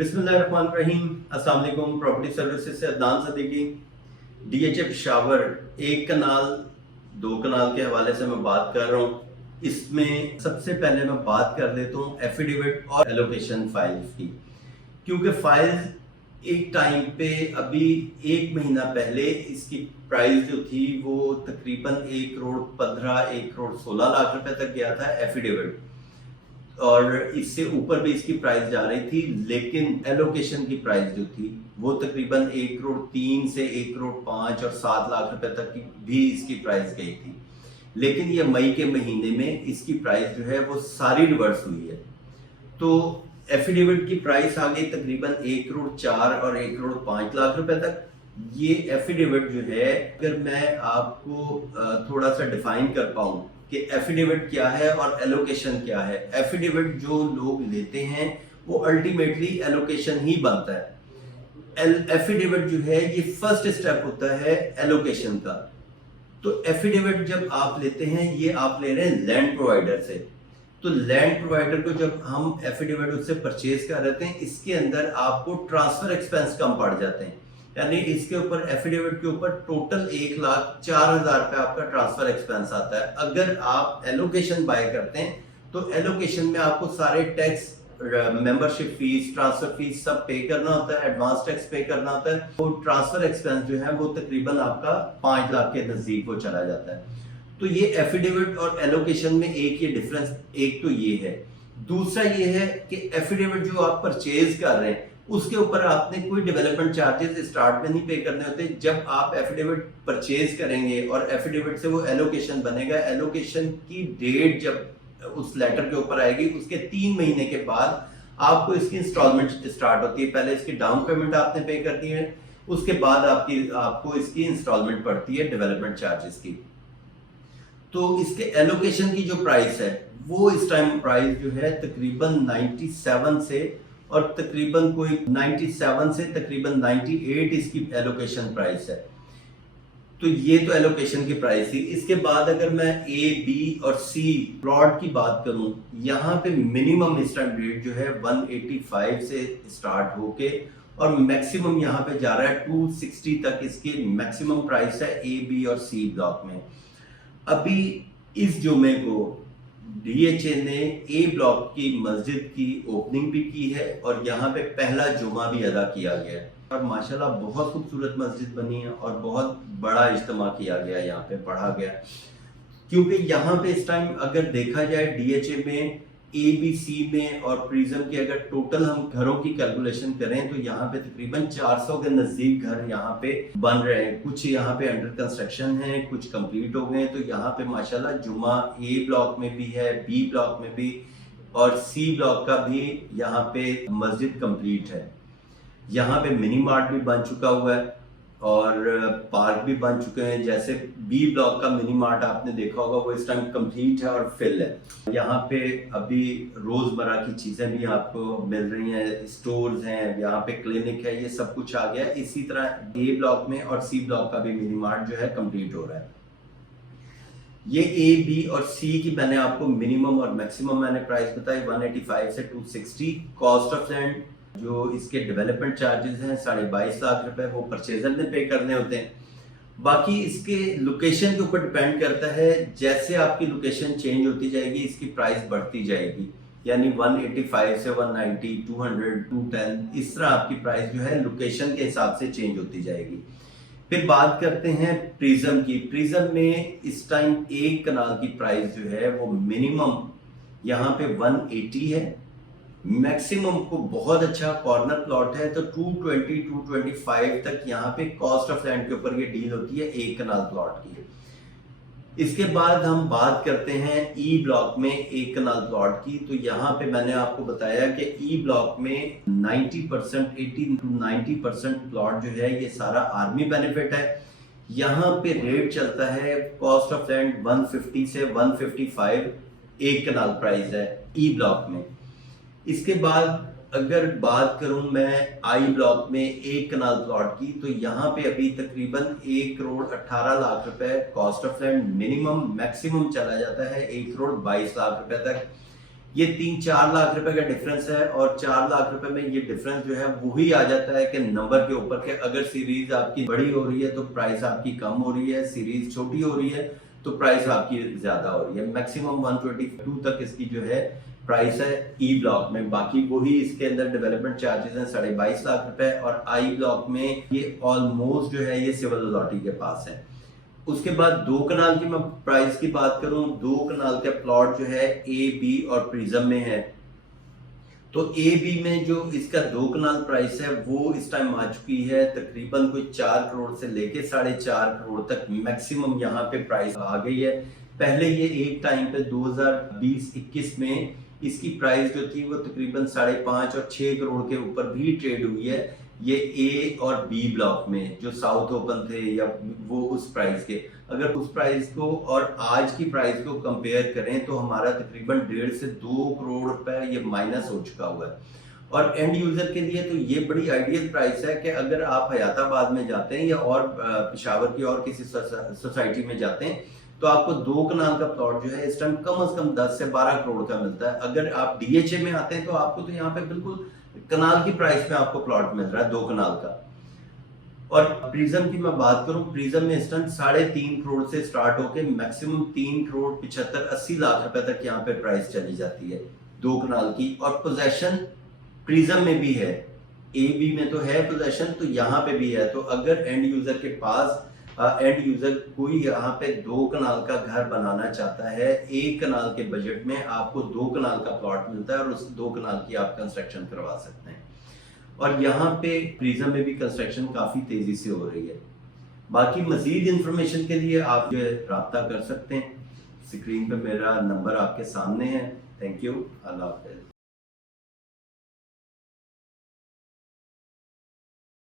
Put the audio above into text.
बिस्मिल्लाहिर्रहमानिर्रहीम। अस्सलाम वालेकुम। प्रॉपर्टी सर्विसेज से अदनान सदीकी। DHA पेशावर एक कनाल दो कनाल के हवाले से मैं बात कर रहा हूँ। इसमें सबसे पहले मैं बात कर लेता हूँ एफिडेविट और एलोकेशन फाइल्स की, क्योंकि फाइल्स एक टाइम पे अभी एक महीना पहले इसकी प्राइस जो थी वो तकरीबन 1 करोड़ 15 1 करोड़ 16 लाख रुपए तक गया था एफिडेविट, और इससे ऊपर भी इसकी प्राइस जा रही थी। लेकिन एलोकेशन की प्राइस जो थी वो तकरीबन 1 करोड़ 3 से 1 करोड़ 5 और 7 लाख रुपए तक की भी इसकी प्राइस गई थी। लेकिन ये मई के महीने में इसकी प्राइस जो है वो सारी रिवर्स हुई है। तो एफिडेविट की प्राइस आ गई तकरीबन 1 करोड़ 4 और 1 करोड़ 5 लाख रुपए तक। ये एफिडेविट जो है, अगर मैं आपको थोड़ा सा डिफाइन कर पाऊं कि एफिडेविट क्या है और एलोकेशन क्या है। एफिडेविट जो लोग लेते हैं वो अल्टीमेटली एलोकेशन ही बनता है। एफिडेविट जो है ये फर्स्ट स्टेप होता है एलोकेशन का। तो एफिडेविट जब आप लेते हैं, ये आप ले रहे हैं लैंड प्रोवाइडर से। तो लैंड प्रोवाइडर को जब हम एफिडेविट उससे परचेज कर रहे हैं, इसके अंदर आपको ट्रांसफर एक्सपेंस कम पड़ जाते हैं। यानी इसके ऊपर एफिडेविट के ऊपर टोटल 1,04,000 रुपए आपका ट्रांसफर एक्सपेंस आता है। अगर आप एलोकेशन बाय करते हैं तो एलोकेशन में आपको सारे tax, membership fees, transfer fees सब पे करना होता है, एडवांस टैक्स पे करना होता है। तो ट्रांसफर एक्सपेंस जो है वो तकरीबन आपका 5 लाख के नजदीक वो चला जाता है। तो ये एफिडेविट और एलोकेशन में एक ये डिफरेंस, एक तो ये है। दूसरा ये है कि एफिडेविट जो आप परचेज कर रहे हैं उसके ऊपर आपने कोई डेवलपमेंट चार्जेस स्टार्ट में नहीं पे करने होते। जब आप एफिडेविट परचेज करेंगे और एफिडेविट से वो एलोकेशन बनेगा, एलोकेशन की डेट जब उस लेटर के ऊपर आएगी उसके 3 महीने के बाद आपको इसकी इंस्टॉलमेंट स्टार्ट होती है। पहले इसकी डाउन पेमेंट आपने पे करनी है, उसके बाद आपको इसकी इंस्टॉलमेंट पड़ती है डेवलपमेंट चार्जेस की। तो इसके एलोकेशन की जो प्राइस है वो इस टाइम प्राइस जो है तकरीबन 97 से और तकरीबन कोई 97 से तकरीबन 98 इसकी एलोकेशन प्राइस है। तो ये तो एलोकेशन की प्राइस थी। इसके बाद अगर मैं A, B और C प्लॉट की बात करूं, यहाँ पे मिनिमम इस टाइम रेट जो है 185 से स्टार्ट होके और मैक्सिमम यहाँ पे जा रहा है 260 तक इसकी मैक्सिमम प्राइस है A, B और C ब्लॉक में। अभी इस जुमे को DHA ने A ब्लॉक की मस्जिद की ओपनिंग भी की है और यहाँ पे पहला जुमा भी अदा किया गया है और माशाल्लाह बहुत खूबसूरत मस्जिद बनी है और बहुत बड़ा इज्तिमा किया गया, यहाँ पे पढ़ा गया। क्योंकि यहाँ पे इस टाइम अगर देखा जाए DHA में ABC में और प्रिज्म के अगर टोटल हम घरों की कैलकुलेशन करें तो यहाँ पे तकरीबन 400 के नजदीक घर यहाँ पे बन रहे हैं। कुछ यहाँ पे अंडर कंस्ट्रक्शन हैं, कुछ कंप्लीट हो गए। तो यहाँ पे माशाल्लाह जुमा A ब्लॉक में भी है, B ब्लॉक में भी और C ब्लॉक का भी यहाँ पे मस्जिद कंप्लीट है। यहाँ पे मिनी मार्ट भी बन चुका हुआ है और पार्क भी बन चुके हैं। जैसे B ब्लॉक का मिनी मार्ट आपने देखा होगा, वो इस टाइम कंप्लीट है और फिल है। यहाँ पे अभी रोजमर्रा की चीजें भी आपको मिल रही हैं, स्टोर्स हैं, यहाँ पे क्लिनिक है, ये सब कुछ आ गया है। इसी तरह A ब्लॉक में और C ब्लॉक का भी मिनी मार्ट जो है कंप्लीट हो रहा है। ये A, B और C की मैंने आपको मिनिमम और मैक्सिमम मैंने प्राइस बताई 185 से 260। कॉस्ट ऑफ लैंड जो इसके डेवलपमेंट चार्जेस हैं 22.5 लाख रुपए, वो परचेजर ने पे करने होते हैं। बाकी इसके लोकेशन के ऊपर डिपेंड करता है। जैसे आपकी लोकेशन चेंज होती जाएगी इसकी प्राइस बढ़ती जाएगी। यानी 185 से 190, 200, 210 इस तरह आपकी प्राइस जो है लोकेशन के हिसाब से चेंज होती जाएगी। फिर बात करते हैं प्रिज्म की। प्रिज्म में इस टाइम एक कनाल की प्राइस जो है वो मिनिमम यहाँ पे 180 है, मैक्सिमम को बहुत अच्छा कॉर्नर प्लॉट है तो 220 225 तक यहाँ पे कॉस्ट ऑफ लैंड के ऊपर ये डील होती है एक कनाल प्लॉट की। इसके बाद हम बात करते हैं E ब्लॉक में एक कनाल प्लॉट की। तो यहाँ पे मैंने आपको बताया कि E ब्लॉक में 90% 80 to 90% प्लॉट जो है ये सारा आर्मी बेनिफिट है। यहाँ पे रेट चलता है कॉस्ट ऑफ लैंड 150 से 155 एक कनाल प्राइस है E ब्लॉक में। इसके बाद अगर बात करूं मैं I ब्लॉक में एक कनाल प्लॉट की, तो यहाँ पे अभी तकरीबन 1 करोड़ 18 लाख रुपए cost of land minimum, maximum चला जाता है 1 करोड़ 22 लाख रुपए तक। ये 3-4 लाख रुपए का डिफरेंस है, और 4 लाख रुपए में ये डिफरेंस जो है वही आ जाता है कि नंबर के ऊपर के अगर सीरीज आपकी बड़ी हो रही है तो प्राइस आपकी कम हो रही है, सीरीज छोटी हो रही है तो प्राइस आपकी ज्यादा हो रही है। मैक्सिमम 122 तक इसकी जो है प्राइस है ई ब्लॉक में। बाकी वही इसके अंदर डेवलपमेंट चार्जेस हैं 22.5 लाख रुपए, और आई ब्लॉक में ये ऑलमोस्ट जो है ये सिविल अथॉरिटी के पास है। उसके बाद 2 कनाल की मैं प्राइस की बात करूं, 2 कनाल का प्लॉट जो है ए बी और प्रिज्म में है। तो ए बी में जो इसका 2 कनाल प्राइस है वो इस टाइम आ चुकी है तकरीबन कोई 4 करोड़ से लेके 4.5 करोड़ तक मैक्सिमम यहाँ पे प्राइस आ गई है। पहले ये एक टाइम पे 2020-21 में इसकी प्राइस जो थी वो तकरीबन 5.5 और 6 करोड़ के ऊपर भी ट्रेड हुई है। ये ए और बी ब्लॉक में जो साउथ ओपन थे या वो उस प्राइस के, अगर उस प्राइस को और आज की प्राइस को कंपेयर करें तो हमारा तकरीबन 1.5 से 2 करोड़ रुपए ये माइनस हो चुका हुआ है। और एंड यूजर के लिए तो ये बड़ी आइडियल प्राइस है कि अगर आप हयाताबाद में जाते हैं या और पेशावर की और किसी सोसाइटी में जाते हैं तो आपको 2 कनाल का प्लॉट जो है इस टाइम कम से कम 10 से 12 करोड़ का मिलता है। अगर आप डीएचए में आते हैं तो आपको तो यहाँ पे बिल्कुल कनाल की प्राइस में आपको प्लॉट मिल रहा है 2 कनाल का। और प्रिज्म की मैं बात करूं, प्रिज्म में इस टाइम 3.5 करोड़ से स्टार्ट होके मैक्सिमम 3 करोड़ 75-80 लाख रुपए तक यहाँ पे प्राइस चली जाती है 2 कनाल की। और पोजेशन प्रिज्म में भी है, ए बी में तो है पोजेशन, तो यहाँ पे भी है। तो अगर एंड यूजर के पास एंड यूजर कोई यहाँ पे 2 कनाल का घर बनाना चाहता है, 1 कनाल के बजट में आपको 2 कनाल का प्लॉट मिलता है और उस 2 कनाल की आप कंस्ट्रक्शन करवा सकते हैं। और यहाँ पे प्रिज्म में भी कंस्ट्रक्शन काफी तेजी से हो रही है। बाकी मजीद इंफॉर्मेशन के लिए आप राब्ता कर सकते हैं, स्क्रीन पे मेरा नंबर आपके सामने है। थैंक यू, अल्लाह हाफिज़।